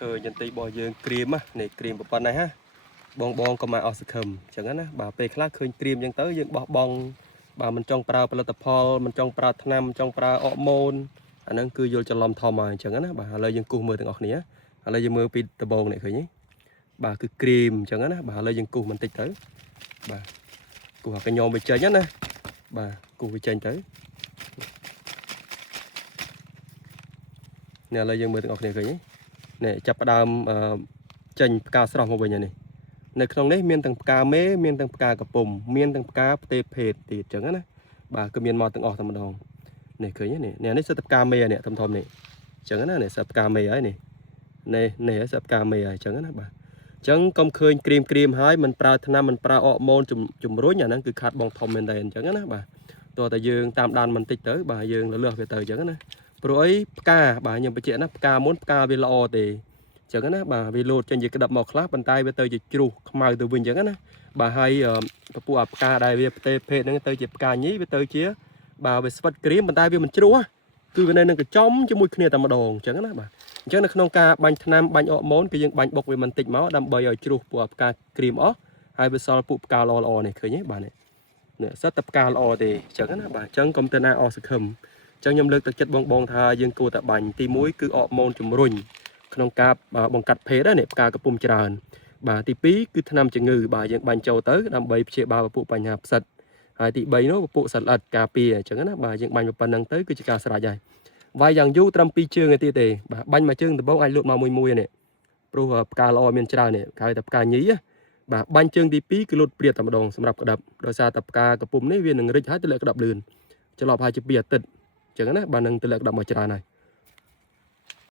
khơi nhân tây bò dương cream á này cream một phần này ha bong bong có mà ở sực hầm chẳng hạn á bà pe khác khơi creamยังtới dương bong bong bà mình trong prao palatapol mình trong prao tham trong praoอ môn anh đang cứ vô cho lòng thò mà chẳng hạn á bà lời dương cù mưa từng ọt này á lời dương mưa pi tờ bông này khơi nhé bà cứ cream chẳng hạn á bà lời dương cù mình tịch tới bà cù học cái nhom bị chơi nhất nè bà cù bị chơi tới nè lời dương mưa từng ọt này khơi nhé nè chập đam chanh cao sòng một bên nàyในក្នុងនេះមានទាំងផ្កាមេមានទាំងផ្កាកពុំមានទាំងផ្កាផ្ទេភេទទៀតចឹងណាបាទគឺមានមកទាំងអស់តែម្ដងនេះឃើញនេះនេះសិតផ្កាមេនេះធំនេះចឹងណានេះសិតផ្កាមេហើយនេះសិតផ្កាមេហើយចឹងណាបាទចឹងកុំឃើញក្រៀមហើយមិនប្រើថ្នាំមិនប្រើអរម៉ូនជំរុញអាហ្នឹងគឺខាត់បងធំមែនតើអញ្ចឹងណាបាទតោះតែយើងតាមដានបន្តិចទៅបាទយើងលឺវាទៅចឹងណាព្រោះអីផ្កាបាទខ្ញុំបញ្ជាក់ណាផ្កាមុនផ្កាវាល្អទេចឹងណាបាទវាលោតចេញជាក្តាប់មកខ្លះប៉ុន្តែវាទៅជាជ្រុះខ្មៅទៅវិញចឹងណាបាទហើយពពួកអាផ្កាដែលវាផ្ទេភេទហ្នឹងទៅជាផ្កាញីវាទៅជាបាទវាស្វិតក្រៀមប៉ុន្តែវាមិនជ្រុះគឺវានៅនឹងកញ្ចំជាមួយគ្នាតែម្ដងចឹងណាបាទអញ្ចឹងនៅក្នុងការបាញ់ថ្នាំបាញ់អរម៉ូនគឺយើងបាញ់បុកវាបន្តិចមកដើម្បីឲ្យជ្រុះពួកផ្កាក្រៀមអស់ហើយវាសល់ពួកផ្កាល្អនេះឃើញទេបាទនេះសិតតែផ្កាល្អទេចឹងណាបាទអញ្ចឹងកុំទៅណាអស់សង្ឃឹមអញ្ចឹងខ្ញុំលើកទឹកចិត្តបងថាយើងគួរតែបាញ់ទី1គឺអរម៉ូនជំរុញក្នុងការបង្កាត់ភេទនេះផ្កាកពុំច្រើនបាទទី2គឺថ្នាំជំងឺបាទយើងបាញ់ចូលទៅដើម្បីព្យាបាលពួកបញ្ហាផ្សិតហើយទី3នោះពួកសត្វល្អិតការពារអញ្ចឹងណាបាទយើងបាញ់ប៉ុណ្្នឹងទៅគឺជាការស្រេចហើយវាយយ៉ាងយូរត្រឹម2ជើងទេបាទបាញ់មួយជើងដំបូងអាចលូតមកមួយនេះព្រោះផ្កាល្អមានច្រើននេះគេហៅថាផ្កាញីបាទបាញ់ជើងទី2គឺលូតព្រាតតែម្ដងសម្រាប់ក្តាប់ដោយសារតែផ្កាកពុំនេះវានឹងរិចហើយទៅលើក្តាប់លឿនចន្លោះប្រហែលជា2អាទិត្យអញ្ចឹងណាបាទនឹងទៅលើក្តាប់មកច្រើនហើយ